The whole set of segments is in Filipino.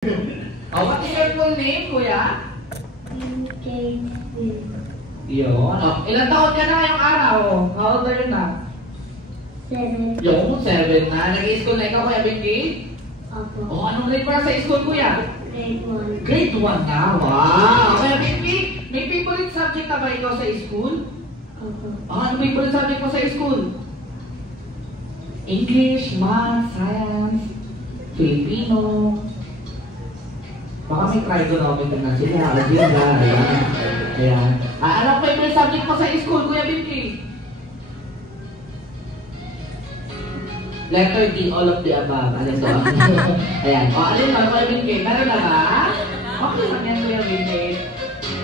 Oh, what is your full name, kuya? Yun. Oh, ilang taon ka na ngayong araw? How old are you na? 7. Yung 7 na. Nag-i-school na ikaw, Kuya Binky? Opo. Oh, anong grade para sa school, kuya? Grade 1. Grade 1 na. Wow! Kuya Binky, may favorite subject na ba ikaw sa school? Opo. Oh, ano favorite subject mo sa school? English, Math, Science, Filipino. Baka may trigonometry na sila. Algebra. Ayan. Ayan. Anong favorite subject mo sa school, Kuya Binky? Letter D, all of the above. Alam ko. Ayan. O, alin ba, Kuya Binky? Meron na ba? Okay lang yan, Kuya Binky.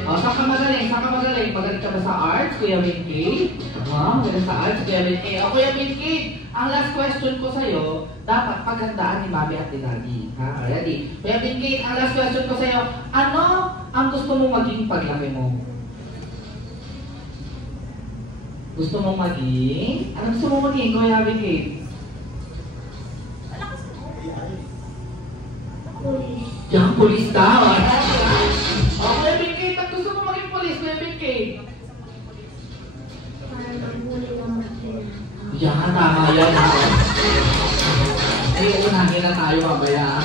O, saan ka magaling? Saan ka magaling? Magaling ka ba sa arts, Kuya Binky? Magaling sa arts, Kuya Binky. O, Kuya Binky, ang last question ko sa'yo, dapat paghandaan ni Mami at ni Daddy. Ha? Ready? Kuya Binky, ang last question ko sa'yo, ano ang gusto mong maging paglaki mo? Gusto mong maging? Ano gusto mong maging, Kuya Binky? Police. Yung pulis daw. O, Kuya Binky, ba't gusto mo maging pulis, Kuya Binky? Para maghuli ng mga Yan, tama yan. Ay, unahin na tayo mamaya.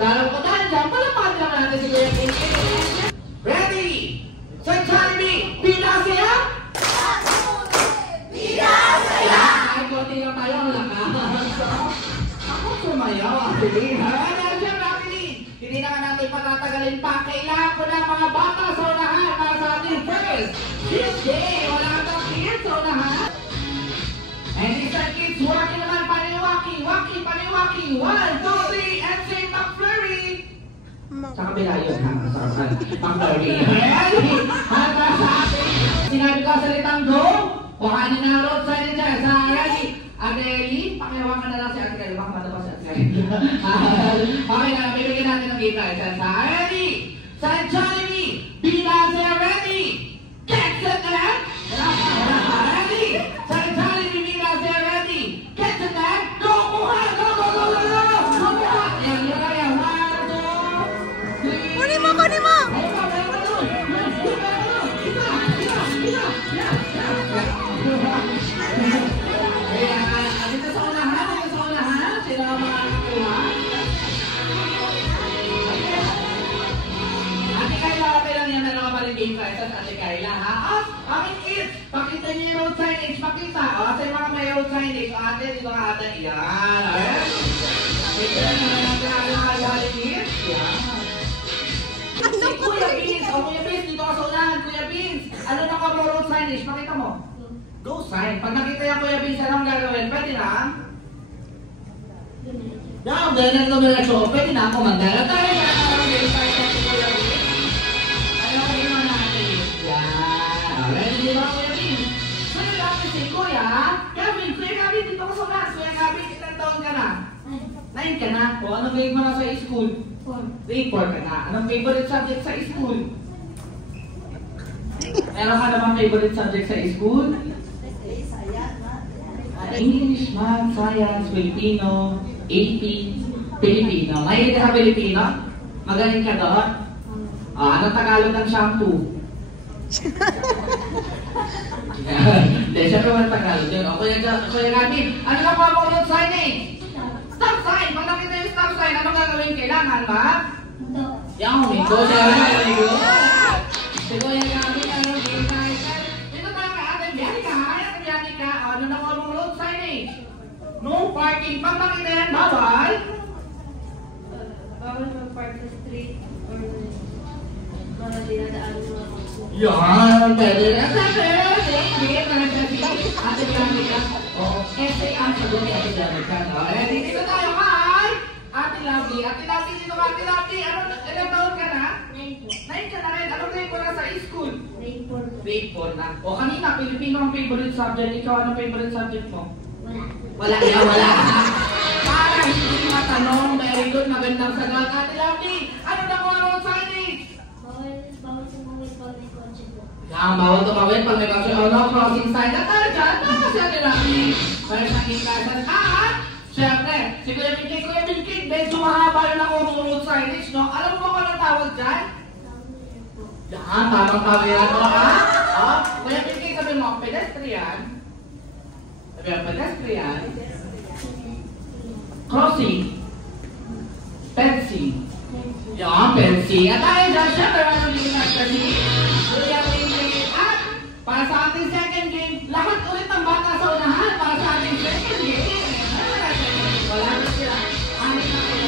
Tara ko tayo dyan, palapahan lang natin si Kuya Binky. Ready? Sa Jollibee, pinasaya? Pinasaya! Ay, konti lang tayo, ang lakas. Ako sumayaw, actually. Hindi na nga natin patatagalin pa. Kailangan ko na mga bata sa unahan para sa ating first kids day. Wala kang kids sa unahan. And these are kids working naman paniwaki, paniwaki. 1, 2, 3, and say McFlurry. Sa kabila yun, ha? Sa McFlurry. Ready? Handa sa atin. Sinabi ko salitang go. Kuhanin na road sign dyan. Sa ready? Adeli, pakihawakan na lang si Adeli. Baka matapos si Adeli. Okay na, bibigyan natin ng kita. Sa ready? Sa Jollibee, Pinase ready? Get set and ready? Sa Jollibee, Pinase ready? Get set and go! Kuha! Go! Yan, yan. 1, 2, 3. Kunin mo! Dito sa unahan. Sino ang mga nakuha? Ate Kayla, okay lang yan na nakapaligay tayo sa Ate Kayla, ha? Aking kids, pakita niyo yung road signage, pakita. O, sa mga may road signage, ate, dito nga ate, yan. Pakita niyo natin natin mga galing kids, yan. Si Kuya Beans, o Kuya Beans, dito ka sa unahan, Kuya Beans. Ano na ka mo road signage, pakita mo. Go sign. Pag nakita yung Kuya Beans, anong gagawin? Pwede na? Down, then ang numerasyon, pwede na kumandala. Tayo na ang verify sa Kuya Beans. Ano ko ginawa natin? Yan. Ready di ba, Kuya Beans? Sunod natin si Kuya Gavin. Kuya Gavin, dito ko sa unahan. Kuya Gavin, ilang taon ka na? 9 ka na. O, anong grade mo na sa school? 4. Grade 4 ka na. Anong favorite subject sa school? Meron ka naman favorite subject sa school? English, Math, Science, Filipino, AP, Filipino. Mahilig ka sa Filipino? Magaling ka doon? Anong Tagalog ng shampoo? Hindi, syempre walang Tagalog yun. Kuya Gabi, ano ka pa mo road signage? Stop sign! Pag nakita yung stop sign, anong gagawin? Kailangan ba? Yung huminto siya. Si Kuya Gabi, anong ginay? Dito tayo ka, ate Bianica. Ate Bianica, ano na mo road signage? No parking. Pag makita yan, bawal? Bawal mag-park sa street or mga dinadaan ng mga auto. Yan, pwede na. Sige, Ate Bianica. Oo, ang sagot ni Ate Bianica. Dito tayo, hi! Ate Lovely. Ate Lovely, dito ka, Ate Lovely. Ilang taon ka na? 9 po. 9 ka na rin. Anong grade mo na sa school? Grade 4. Grade 4 na. O kanina, Pilipino ang favorite subject. Ikaw, anong favorite subject mo? Wala. Wala. Para hindi matanong, very good, magandang sagot. Ate Lovely, ano na kung ano signage? Bawal tumawid pag may kotse po. Bawal tumawid pag may crossing sign. At tayo dyan, kasi Ate Lovely. Para sa kita sa Siyempre, si Kuya Binking, medyo mahaba yun ako road signage, no? Alam mo kung anong tawag dyan? Yan, tamang tawag mo ha? Kuya Binking, sabi mo, pedestrian. Sabi mo, pedestrian. Crossing. Fencing. Yan, fencing. At tayo dyan, syempre, anong game na kasi? Kuya Binking, at para sa ating second game, lahat ulit ng bata sa unahan para sa ating second game. Wala na sila. Amin na sila.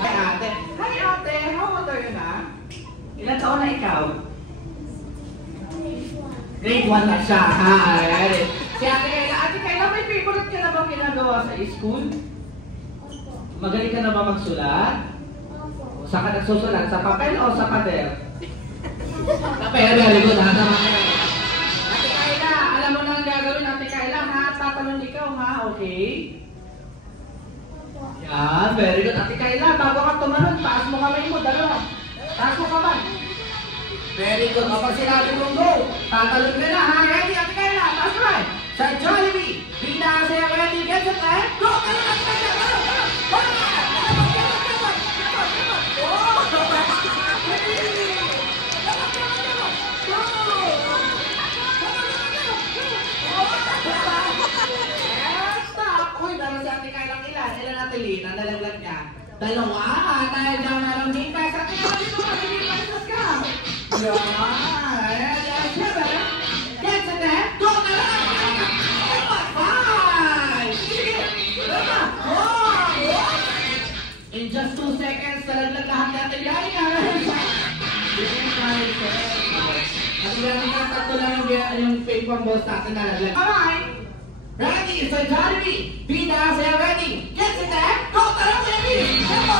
Hi ate. Hi ate. How old are you na? Ilan taon na ikaw? Grade 1 na siya. Ha? Ay. Si ate Kayla, may favorite ka na bang ginagawa sa school? Magaling ka na ba magsulat? Saan ka nagsusulat? Sa papel o sa pader? Sa papel. Very good. Tama ka. Ate Kayla, alam mo na ang gagawin Ate Kayla, ha? Tatanong ikaw, ha? Okay? Yan, very good. Ate Kayla, bago ka tumanong, taas mo kamay mo, dalawa. Taas mo kamay. Very good. Kapag sinabi mong go, tatalon ka na, ha? Ready, Ate Kayla? Taas kamay. Sa Jollibee, bigla sa'yo ready, get set, eh? Go! Talon, Ate Kayla! Ilan natin Lina, nalaglag niya? Dalawa, dahil daw meron din pesos. At ikaw dito kasi may pesos ka. Yan, syempre. Get set, eh? Go, tara! Five! Sige! Tara! In just 2 seconds, nalaglag lahat natin. Yan, at meron ka tatlo lang yung fake pang boss natin nalaglag. Alright! Ready, so Jollibee, bida, say ready, get it there, go, tara, baby, go, go,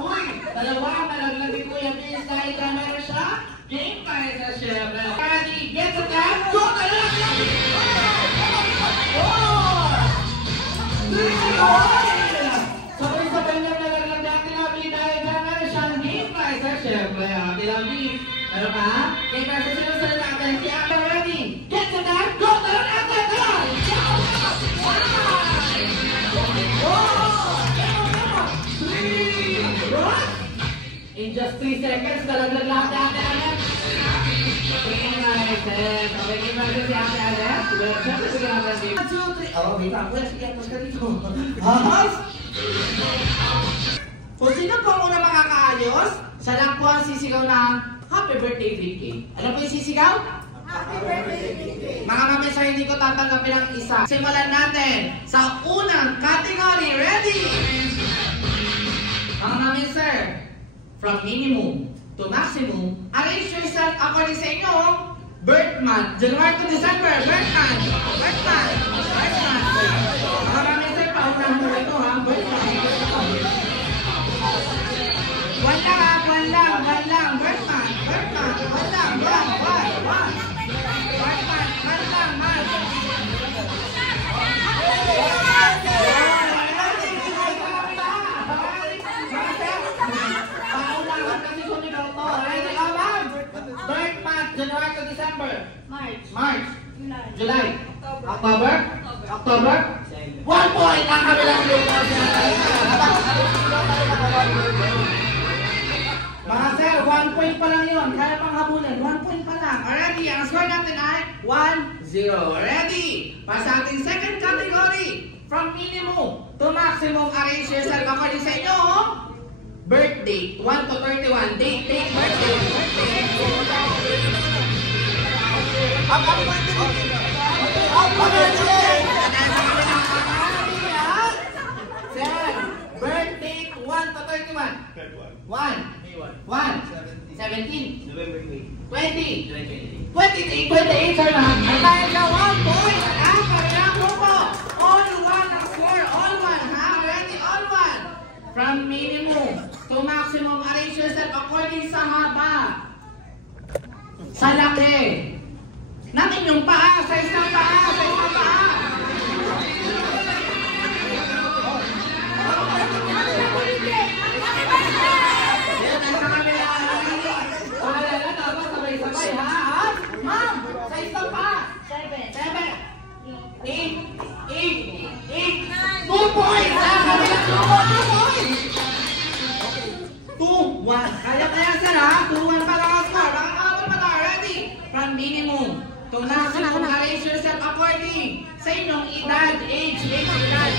uy, dalawa ang nalaglag ni Kuya Vince dahil camera siya, game tayo sa syempre. Ready, get it there, go, tara, baby, sabay na nalaglag dati Labi dahil meron siyang game prize, syempre, Ate Labi. Pero ka? Game prize na sinusunod natin. Si Ate ready? Get to that! Go! Tara na! Tara! In just 3 seconds, nalaglag lahat ni Ate Anet. Game prize. Okay, game prize si Ate Anet. Siyempre, sige natin game. 1, 2, 3. Oh, wait lang. Wala, sige, mas ka dito. Ahas! Kung sino po ang unang makakaayos, siya lang po ang sisigaw ng Happy Birthday Vicky. Ano po yung sisigaw? Happy Birthday Vicky. Mga mami, sir, hindi ko tatanggapin ang isa. Simulan natin sa unang category. Ready? Mga mami, sir, from minimum to maximum, arrange yourself according sa inyong birth month. January to December, birth month. Birth month. Birth month. Mga mami, sir, paunahan mo ito, ha? Birth month. One lang, birth month, one lang, one. Birth month, one lang, man. Paunahan kasi sumigaw to. Ready, ma'am? Birth month, January to December. March. July. October. 1 point ang kabilang lupa. Mga sir, 1 point pa lang yun. Kaya pang habulan, 1 point pa lang. Already, ang score natin ay 1-0. Ready? Para sa ating second category, from minimum to maximum, arrange yourself according sa inyo. Birthday, 1 to 31. Date, birthday. Sir, birthday, 1 to 31. 17. November 20. 28, sir na. At tayo na 1 point. Ang kanilang grupo. All 1 ang score. All 1. Ha? Ready? All 1. From minimum to maximum, arrange yourself according sa haba. Sa laki. Ng inyong paa. Sa isang paa. Sa isang paa. Yan, nasa camera. Paalala, dapat sabay-sabay, ha? Ma'am, sa isa pa. 7. 7. 8. 2 points! Ha? Kabila 2 points! 2-1. Kaya sir, ha? 2-1 pa lang ang score. Makakabal pa tayo. Ready? From minimum to maximum, arrange yourself according sa inyong edad, age, edad.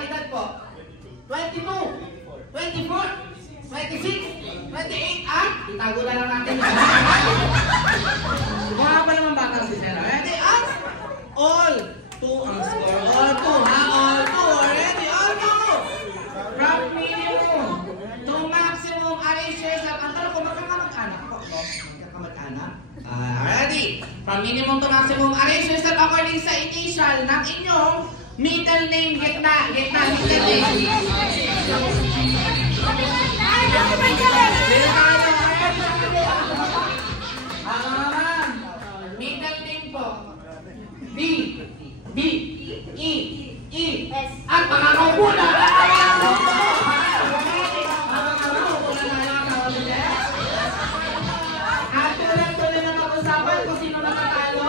Edad po. 22, 24, 26, 28, itago na lang natin. Mukha pa naman bata si Sarah. Ready? All 2 ang score. All 2, ha? All 2. Ready? All 2. From minimum to maximum, arrange yourself. Ang tanong ko, magkakamag-anak po, no? Magkakamag-anak. Ready? From minimum to maximum, arrange yourself according sa initial ng inyong middle name, gitna, middle name. Middle name po. B, E, at makakaupo na. At tuloy-tuloy na pag-usapan kung sino nakatalo,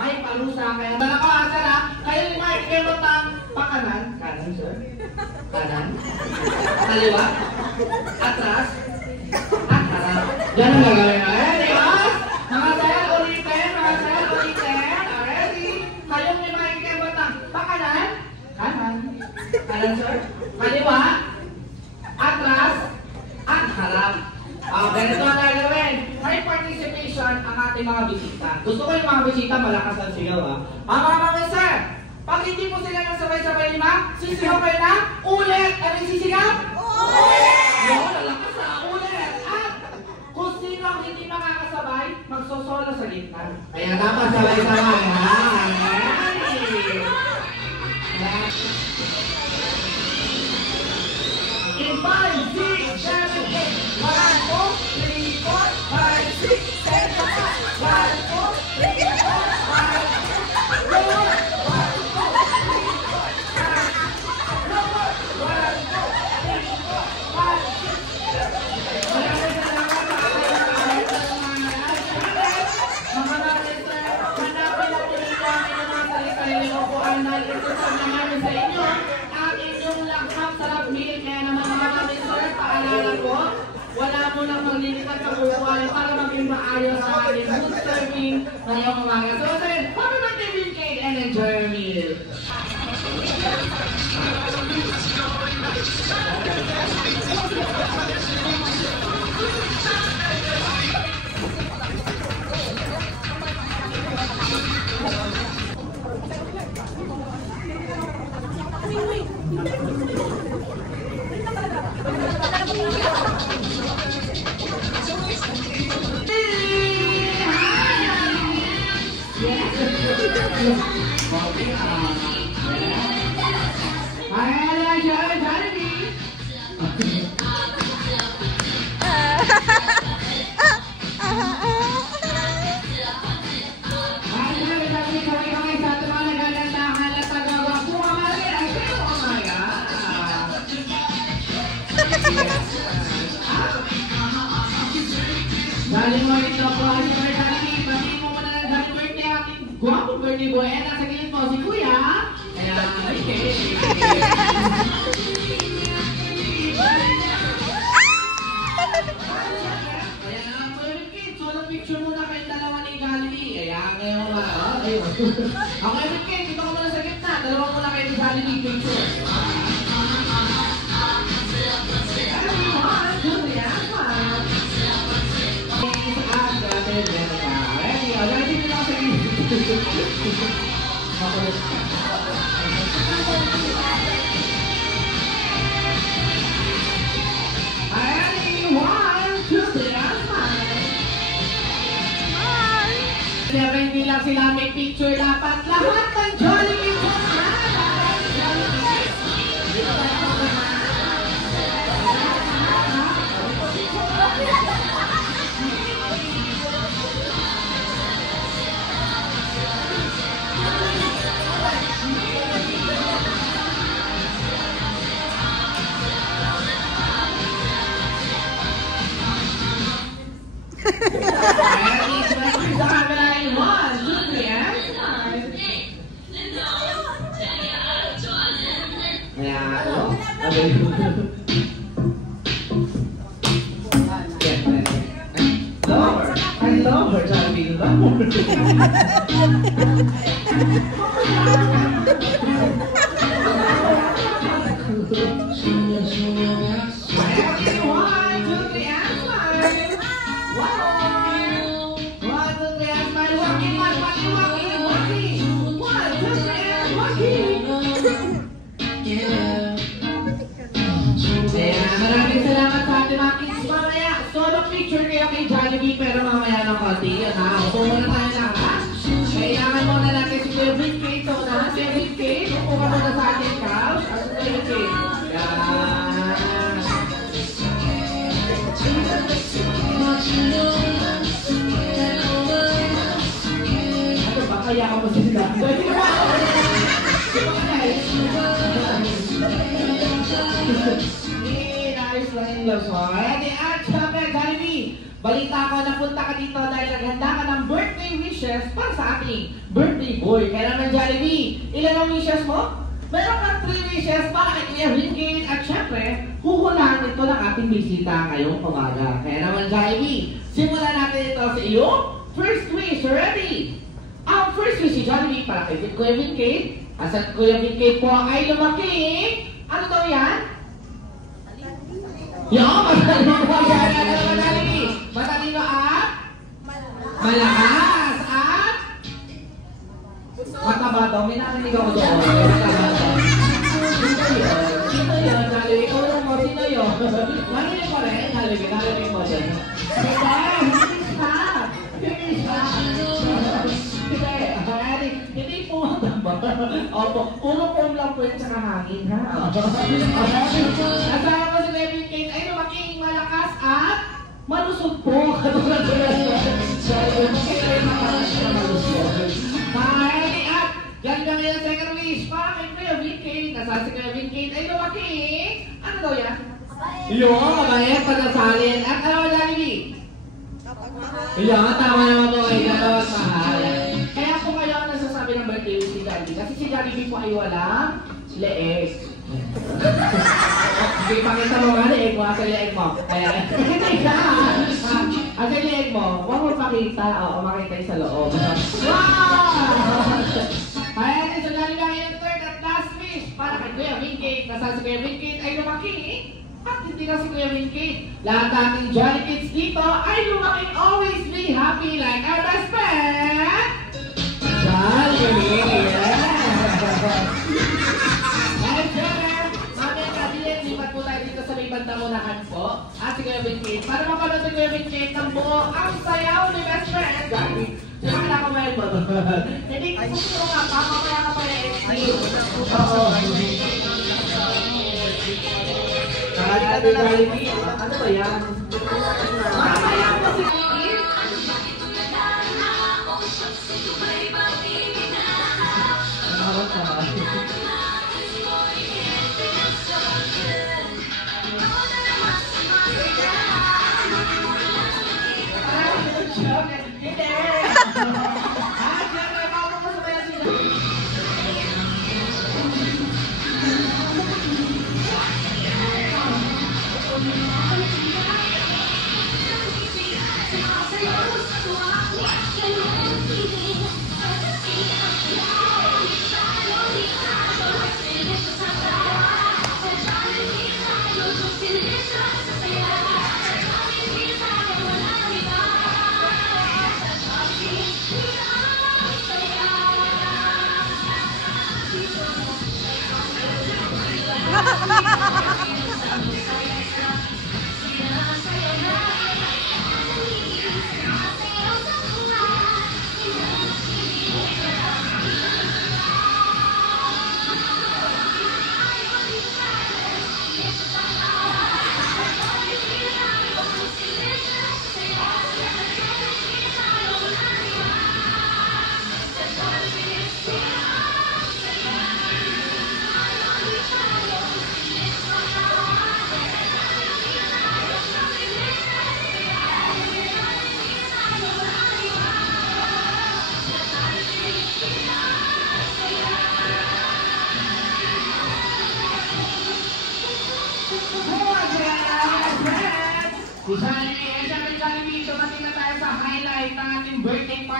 may palusa. Kaya malakasan ha, kayo ni Mark Kerot ang pakanan. Kanan, sir? Kanan? Kaliwa? Atras? At harap. Yan ang gagawin na. Ready, guys? Mga sir, ulitin. Ready? Kayo ni Mark Kerot ang pakanan? Kanan? Kanan, sir? Kaliwa? Atras? At harap. Ganito ang gagawin. May participation ang ating mga bisita. Gusto ko yung mga bisita malakas ang sigaw, ha? Mga sir, pag hindi po sila nang sabay-sabay lima, sisigaw kayo na, ulit! Ano yung sisigaw? Ulit! Yun, lalakas na, ulit! At kung sino ang hindi makakasabay, magsosolo sa gitna. Kaya dapat sabay-sabay, ha? In 5, 6, 7, 8, 1, 2, 3, 4, 5, 6, 7, 8, 1, 2, 3, 4, 5, 6, 7, wala mo nang maglilipat sa buwan para maging maayos sa ating food serving ngayong umaga. So, sir, happy birthday, Bill Kate and enjoy your meal. Galing mo ito po, Sir Dani. Pati mo muna ng happy birthday ating guwapong birthday boy. And nasa gilid mo si Kuya. Kaya, okay. Kaya na, Kuya Kids, solo picture muna kayong dalawa ni Jollibee. Kaya, ngayon ba? Okay, Kids, dito ko muna sa gitna. Dalawa muna kayo ni Jollibee picture. Kaya hindi lang sila may picture, dapat lahat ng Jollibee Lower. Ay, lower. Sabi ko, lower. Maraming salamat sa ating mga kids. Mamaya, solo picture kayo kay Jollibee, pero mamaya ng konti. Yan ha. Upo muna tayo lang ha. Kailangan muna natin si Kevin Kate. So na, Kevin Kate, upo ka muna sa ating couch. At si Kevin Kate. Yan. Ano ba? Kaya ako sila. Ayos lang yung love song. Ayan, at syempre, Jollibee, balita ko, napunta ka dito dahil naghanda ka ng birthday wishes para sa ating birthday boy. Kaya naman, Jollibee, ilan ang wishes mo? Meron kang 3 wishes para kay Kuya Ringkate at syempre, huhulaan ito ng ating bisita ngayong umaga. Kaya naman, Jollibee, simulan natin ito sa iyong first wish. Ready? Ang first wish si Jollibee para kay Kuya Ringkate. At Kuya Ringkate po ay lumaki. Ano daw yan? Yo, matalino at malakas at mataba daw. May narinig ako doon. Sino yun? Jollibee, ikaw lang mo. Sino yun? Narinig mo rin? Jollibee, narinig mo dyan. Hindi po mataba. Opo, puro foam lang po yun sa hangin, ha? Nasama mo si Kevin Kate ay lumaking malakas at malusog po. Katulad ko lang yun. So, kaya makalas na malusog. Mahali at ganda nga yung second wish para kay Kevin Kate. Nasaan si Kevin Kate ay lumaking. Ano daw yan? Yung mabait pagkasalin. At ano ba Jollibee? Yung tama naman po kayo na mahal. Kaya po kayo ang nasasabi ng birthday wish si Jollibee. Kasi si Jollibee po ay walang leeg. Okay, pakita mo nga leeg mo. Asa leeg mo? Kaya, hindi ka! Asa leeg mo? Huwag mo pakita. Oo, makita yung sa loob. Wow! Kaya din sa Jollibee yung third at last wish para kay Kuya Ringkate. Nasaan si Kuya Ringkate ay lumaki. At hindi na si Kuya Ringkate. Lahat nating Jolly Kids dito ay lumaking always be happy like our best friend. Jollibee! Dahil syempre, mamaya katiyan, lipat po tayo dito sa may bandamunahan po. At si Kuya Ringkate, para mapanood si Kuya Ringkate ng buo ang sayaw ni best friend. Jollibee, sino ka nakamahal mo? Hindi, gusto nga, mamaya ka pa yung oo. Ano Jollibee? Ano ba yan? Mamaya po si Ringkate.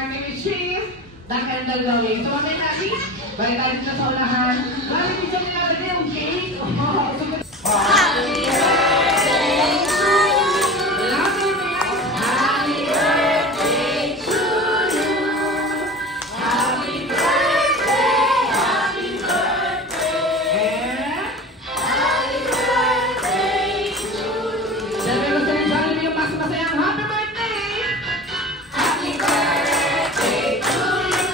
party with cheese. The candle going. So, mamaya natin. Balik tayo dito sa unahan. Grabe, dito nilalagay yung cake. Happy birthday to you. Happy birthday to you. Happy birthday, happy birthday. And happy birthday to you. Sabi ko sa Jollibee yung mas masayang happy birthday. Happy birthday to you.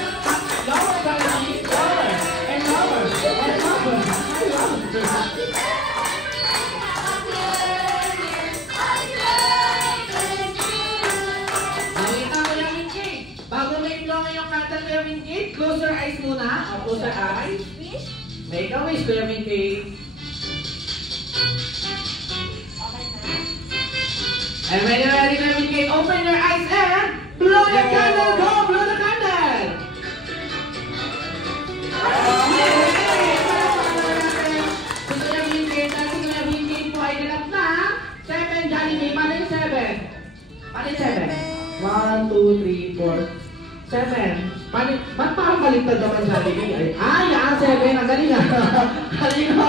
Lower, Jollibee. Lower. And lower. And lower. Bago may blow yung candle, Kuya Winkit, close your eyes muna. O, close your eyes. Make a wish, Kuya Winkit. And when you're ready, Kuya Winkit, open your eyes and blow your candle. Go! Blow the candle! So, Kuya Winkit, dahil si Kuya Winkit po ay ganap na 7 Jollibee. Paano yung 7? Paano yung 7? 1, 2, 3, 4, 7. Ba't parang baliktad naman Jollibee? Yan, 7. Ang galing galing mo.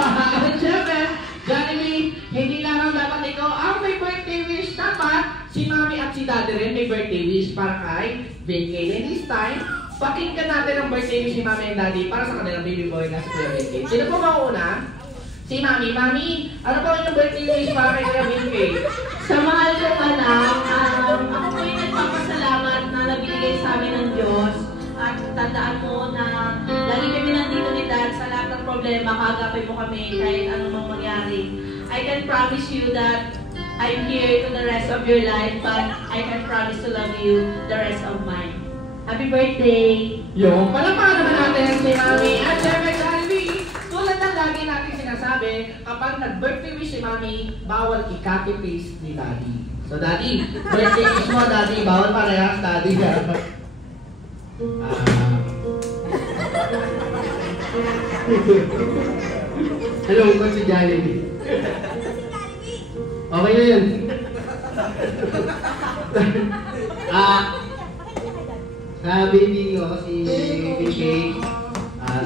7. Jollibee, hindi lang ang dapat ikaw ang may birthday wish. Dapat si Mami at si Daddy rin may birthday wish para kay Vinkay. And this time, pakinggan natin ang birthday wish ni Mami and Daddy para sa kanilang baby boy na si Kuya Vinkay. Sino po mauna? Si Mami. Mami, ano po yung birthday wish para kay Kuya Vinkay? Sa mahal kong anak, ako po yung nagpapasalamat na nabigay sa amin ng Diyos. At tandaan mo na lagi kami nandito ni Dad sa lahat ng problema, kagapin mo kami kahit anong mangyari. I can promise you that I'm here to the rest of your life, but I can promise to love you the rest of mine. Happy birthday! Yung palakpakan naman natin si Mami at syempre Jollibee. Tulad ng lagi natin sinasabi, kapag nag-birthday wish si Mami, bawal i-copy-paste ni Daddy. So Daddy, birthday wish mo Daddy, bawal parehas Daddy. Hello ko si Jollibee. Okay na yun. Sa baby ko, si BK,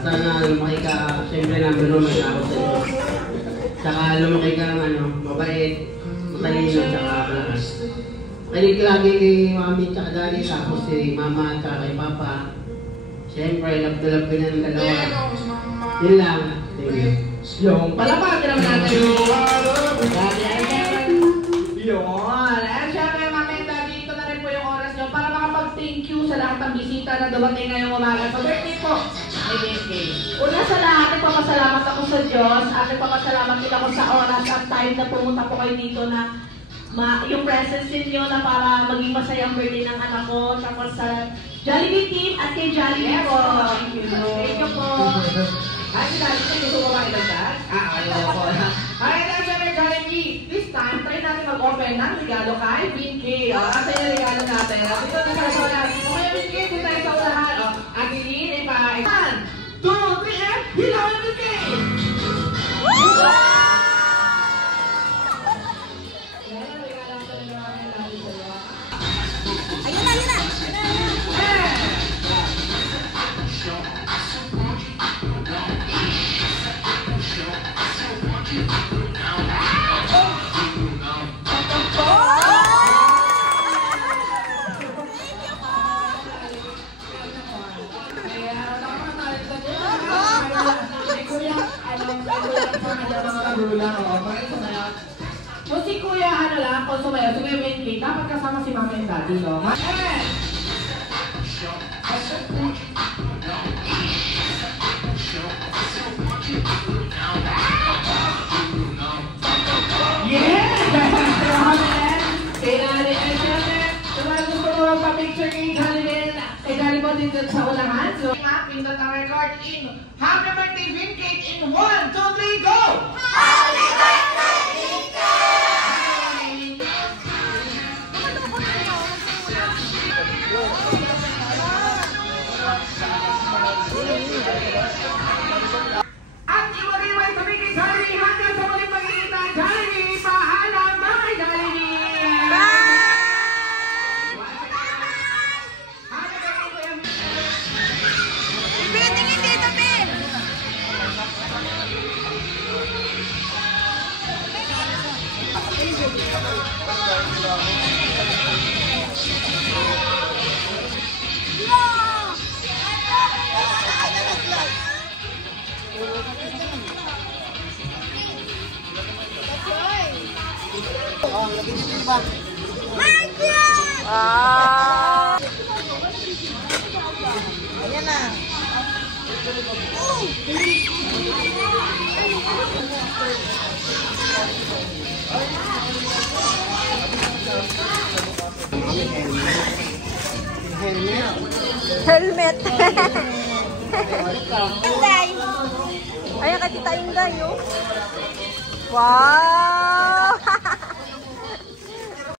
sana lumaki ka, siyempre number 1 ako sa iyo. Saka lumaki ka ng mabait, matalino, saka malakas. Makinig ka lagi kay Mami at Daddy, tapos si Mama at kay Papa. Siyempre, love na love ka ng dalawa. Yun lang. Thank you. Yung palakpakan naman natin yung Daddy and Kevin. Yun. And syempre Mami and Daddy, ito na rin po yung oras nyo para makapag-thank you sa lahat ng bisita na dumating ngayong umaga. So birthday po ni Vinkay. Una sa lahat, nagpapasalamat ako sa Diyos at nagpapasalamat din ako sa oras at time na pumunta po kayo dito na yung presence ninyo na para maging masayang birthday ng anak ko. Tapos sa Jollibee team at kay Jollibee po. Thank you. Thank you po. Ay, Jollibee, gusto mo ba ilagay? Ayaw po. Ay, syempre Jollibee, this time, try natin mag-open ng regalo kay Vinkay. Asa yung regalo natin? Dito tayo sa unahan. Okay, Vinkay, dito tayo sa unahan. At ilinin pa. 1, 2, 3, and hilaw yung Vinkay! Kung si Kuya, ano lang, kung sumayaw, si Kuya Vinkay, dapat kasama si Mami and Daddy, no? Yes! Kay Daddy and syempre, kung gusto mo magpa-picture kay Jollibee, kay Jollibee din dito sa unahan. So, pindot ang record in Happy Birthday Vinkay in 1, 2, 3, go! Happy Birthday Vinkay! At iwariway sa Vinkay Jollibee hanggang sa muling pagkikita. Jollibee, paalam! Bye, Jollibee! Bye! Happy birthday, Ah! Ayan na. Helmet. Inday. Ayan ka tita Inday, oh. Wow!